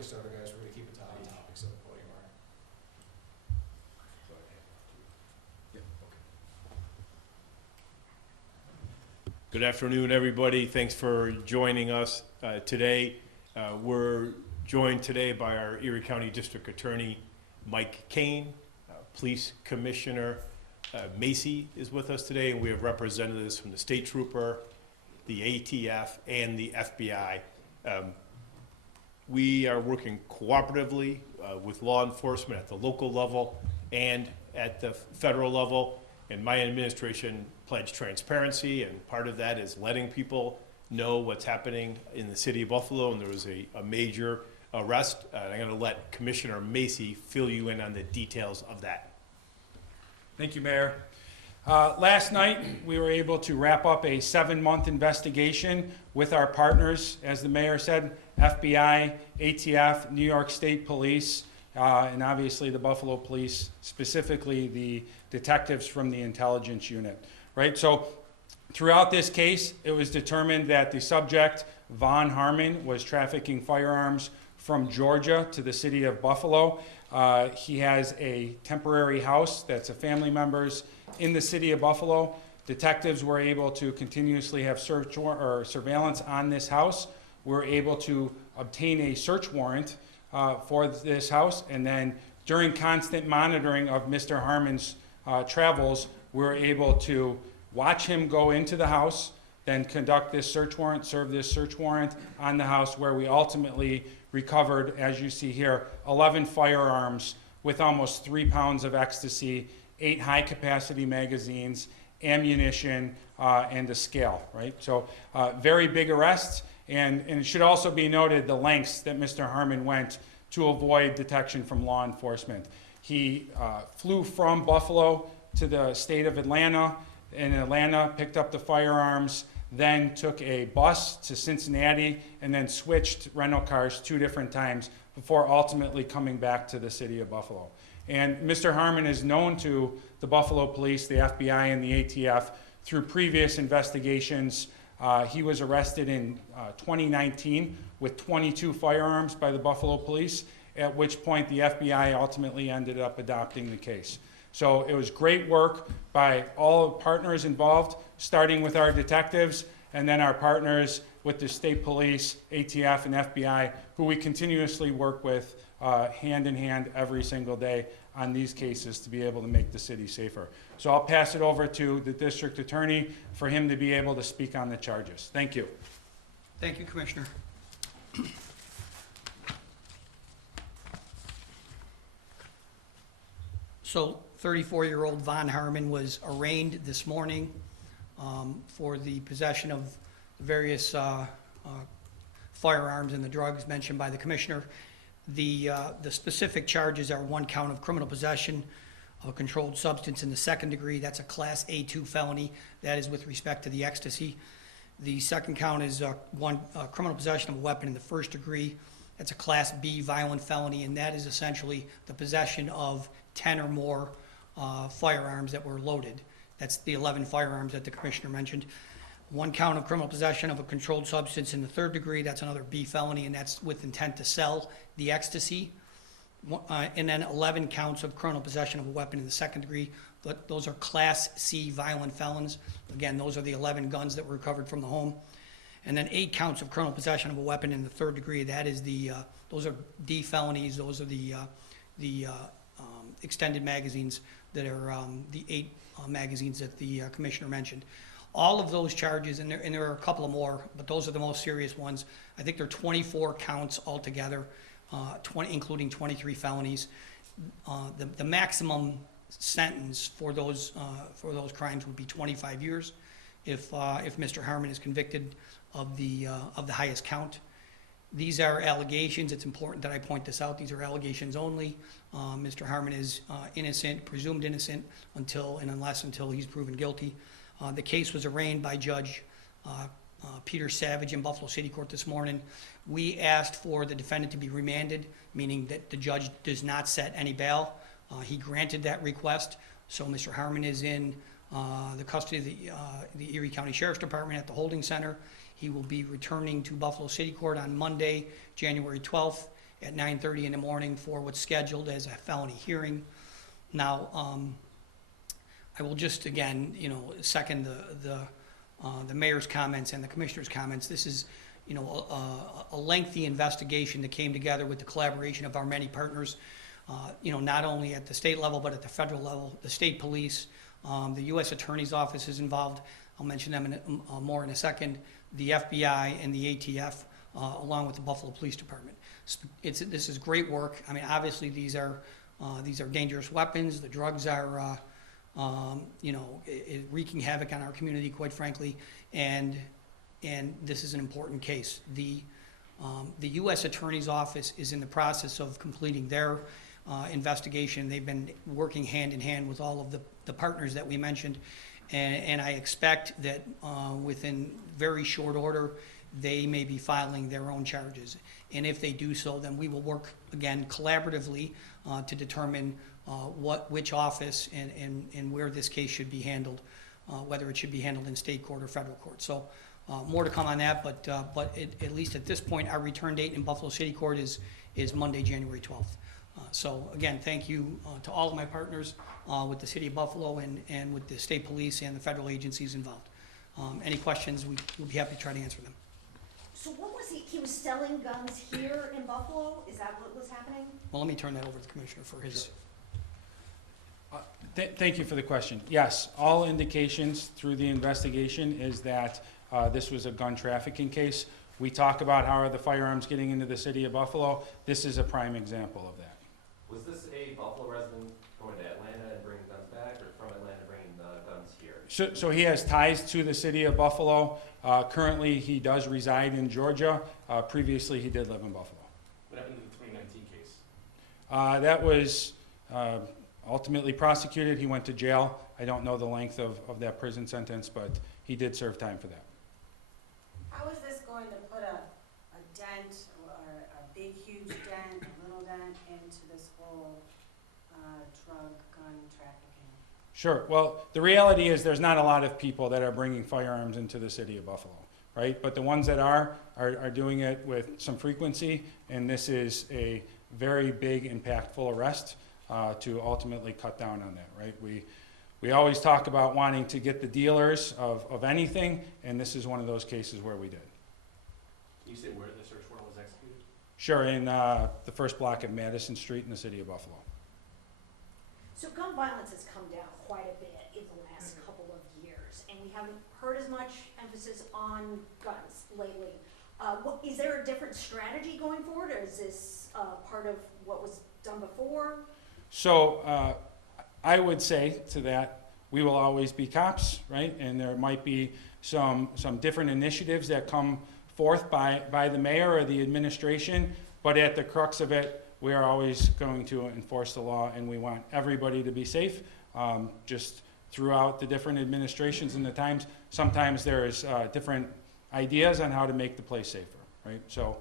get started, guys, we're gonna keep it to hot topics at the podium, all right? Good afternoon, everybody. Thanks for joining us today. We're joined today by our Erie County District Attorney, Mike Kane, Police Commissioner Macy is with us today, and we have representatives from the State Trooper, the ATF, and the FBI. We are working cooperatively with law enforcement at the local level and at the federal level, and my administration pledged transparency, and part of that is letting people know what's happening in the city of Buffalo, and there was a major arrest. I'm going to let Commissioner Macy fill you in on the details of that. Thank you, Mayor. Last night, we were able to wrap up a 7-month investigation with our partners, as the mayor said, FBI, ATF, New York State Police, and obviously the Buffalo Police, specifically the detectives from the intelligence unit, right? So throughout this case, it was determined that the subject, Von Harmon, was trafficking firearms from Georgia to the city of Buffalo. He has a temporary house that's a family member's in the city of Buffalo. Detectives were able to continuously have search or surveillance on this house. We were able to obtain a search warrant for this house, and then during constant monitoring of Mr. Harmon's travels, we were able to watch him go into the house, then conduct this search warrant, serve this search warrant on the house, where we ultimately recovered, as you see here, 11 firearms with almost 3 pounds of ecstasy, 8 high-capacity magazines, ammunition, and a scale, right? So very big arrests, and it should also be noted the lengths that Mr. Harmon went to avoid detection from law enforcement. He flew from Buffalo to the state of Atlanta. In Atlanta, picked up the firearms, then took a bus to Cincinnati, and then switched rental cars 2 different times before ultimately coming back to the city of Buffalo. And Mr. Harmon is known to the Buffalo Police, the FBI, and the ATF through previous investigations. He was arrested in 2019 with 22 firearms by the Buffalo Police, at which point the FBI ultimately ended up adopting the case. So it was great work by all partners involved, starting with our detectives, and then our partners with the state police, ATF, and FBI, who we continuously work with hand in hand every single day on these cases to be able to make the city safer. So I'll pass it over to the district attorney for him to be able to speak on the charges. Thank you. Thank you, Commissioner. So 34-year-old Von Harmon was arraigned this morning for the possession of various firearms and the drugs mentioned by the commissioner. The specific charges are 1 count of criminal possession of a controlled substance in the 2nd degree. That's a Class A2 felony. That is with respect to the ecstasy. The 2nd count is criminal possession of a weapon in the 1st degree. That's a Class B violent felony, and that is essentially the possession of 10 or more firearms that were loaded. That's the 11 firearms that the commissioner mentioned. 1 count of criminal possession of a controlled substance in the 3rd degree. That's another B felony, and that's with intent to sell the ecstasy. And then 11 counts of criminal possession of a weapon in the 2nd degree. But those are Class C violent felons. Again, those are the 11 guns that were recovered from the home. And then 8 counts of criminal possession of a weapon in the 3rd degree. That is those are D felonies. Those are the extended magazines that are the 8 magazines that the commissioner mentioned. All of those charges, and there are a couple of more, but those are the most serious ones. I think there are 24 counts altogether, including 23 felonies. The maximum sentence for those crimes would be 25 years if Mr. Harmon is convicted of the highest count. These are allegations. It's important that I point this out. These are allegations only. Mr. Harmon is innocent, presumed innocent until he's proven guilty. The case was arraigned by Judge Peter Savage in Buffalo City Court this morning. We asked for the defendant to be remanded, meaning that the judge does not set any bail. He granted that request, so Mr. Harmon is in the custody of the Erie County Sheriff's Department at the holding center. He will be returning to Buffalo City Court on Monday, January 12th, at 9:30 in the morning for what's scheduled as a felony hearing. Now, I will just again, second the mayor's comments and the commissioner's comments. This is, a lengthy investigation that came together with the collaboration of our many partners, not only at the state level, but at the federal level. The state police, the U.S. Attorney's Office is involved. I'll mention them more in a second. The FBI and the ATF, along with the Buffalo Police Department. This is great work. I mean, obviously these are dangerous weapons. The drugs are, wreaking havoc on our community, quite frankly, and this is an important case. The U.S. Attorney's Office is in the process of completing their investigation. They've been working hand in hand with all of the partners that we mentioned, and I expect that within very short order, they may be filing their own charges. And if they do so, then we will work, again, collaboratively to determine which office and where this case should be handled, whether it should be handled in state court or federal court. So more to come on that, but at least at this point, our return date in Buffalo City Court is Monday, January 12th. So again, thank you to all of my partners with the City of Buffalo and with the state police and the federal agencies involved. Any questions, we'll be happy to try to answer them. So what was he was selling guns here in Buffalo? Is that what was happening? Well, let me turn that over to the Commissioner for his. Thank you for the question. Yes, all indications through the investigation is that this was a gun trafficking case. We talk about how are the firearms getting into the city of Buffalo. This is a prime example of that. Was this a Buffalo resident going to Atlanta and bringing guns back, or from Atlanta bringing the guns here? So he has ties to the city of Buffalo. Currently, he does reside in Georgia. Previously, he did live in Buffalo. What happened to the 2019 case? That was ultimately prosecuted. He went to jail. I don't know the length of that prison sentence, but he did serve time for that. How is this going to put a dent or a big, huge dent, a little dent into this whole drug, gun trafficking? Sure. Well, the reality is there's not a lot of people that are bringing firearms into the city of Buffalo, right? But the ones that are doing it with some frequency, and this is a very big, impactful arrest to ultimately cut down on that, right? We always talk about wanting to get the dealers of anything, and this is one of those cases where we did. Can you say where the search warrant was executed? Sure, in the first block of Madison Street in the city of Buffalo. So gun violence has come down quite a bit in the last couple of years, and we haven't heard as much emphasis on guns lately. Is there a different strategy going forward, or is this part of what was done before? So I would say to that, we will always be cops, right? And there might be some different initiatives that come forth by the mayor or the administration, but at the crux of it, we are always going to enforce the law, and we want everybody to be safe. Just throughout the different administrations and the times, sometimes there's different ideas on how to make the place safer, right? So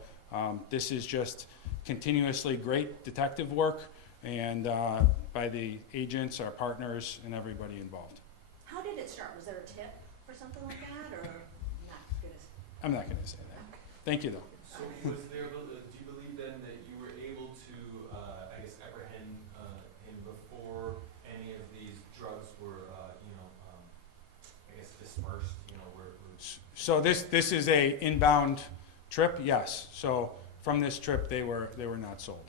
this is just continuously great detective work, and by the agents, our partners, and everybody involved. How did it start? Was there a tip for something like that, or not good as? I'm not going to say that. Thank you, though. So was there, do you believe then that you were able to, I guess, apprehend him before any of these drugs were, I guess, dispersed, So this is a inbound trip, yes. So from this trip, they were not sold.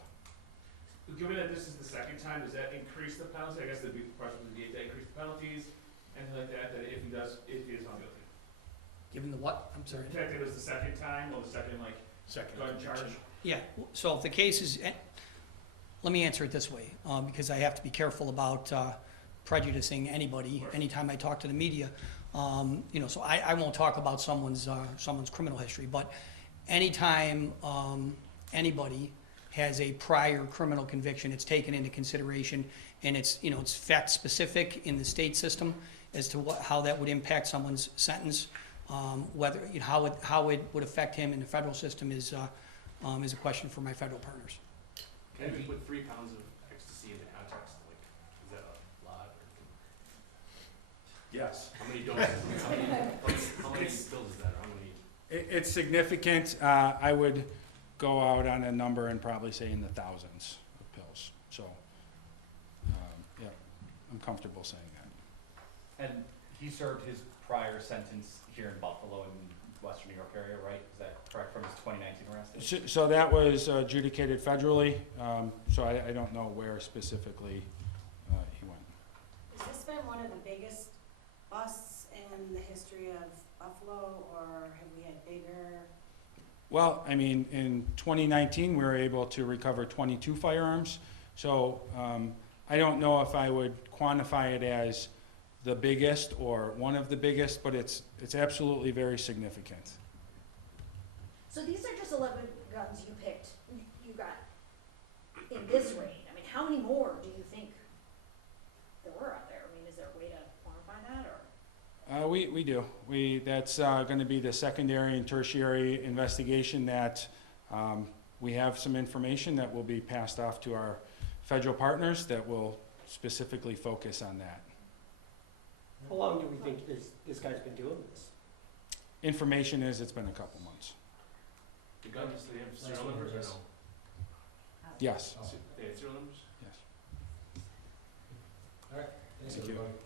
Given that this is the second time, does that increase the penalty? I guess the big question would be if that increase the penalties, anything like that, that if he is found guilty. Given the what? I'm sorry. In fact, it was the second time, or the second, gun charge? Yeah, so if the case is, let me answer it this way, because I have to be careful about prejudicing anybody anytime I talk to the media. So I won't talk about someone's criminal history, but anytime anybody has a prior criminal conviction, it's taken into consideration, and it's fact specific in the state system as to how that would impact someone's sentence. Whether how it would affect him in the federal system is a question for my federal partners. Can you put 3 pounds of ecstasy into context? Is that a lot? Yes. How many doses? How many pills is that? How many? It's significant. I would go out on a number and probably say in the thousands of pills. So, yeah, I'm comfortable saying that. And he served his prior sentence here in Buffalo and Western New York area, right? Is that correct, from his 2019 arrest? So that was adjudicated federally, so I don't know where specifically he went. Has this been one of the biggest busts in the history of Buffalo, or have we had bigger? Well, I mean, in 2019, we were able to recover 22 firearms, so I don't know if I would quantify it as the biggest or one of the biggest, but it's absolutely very significant. So these are just 11 guns you picked, you got in this raid. I mean, how many more do you think there were out there? I mean, is there a way to quantify that, or? We do. That's gonna be the secondary and tertiary investigation that we have some information that will be passed off to our federal partners that will specifically focus on that. How long do we think this guy's been doing this? Information is it's been a couple months. The guns, they have serial Last one numbers or was- no? Yes. They have serial numbers? Yes. All right, thanks Thank you. everybody.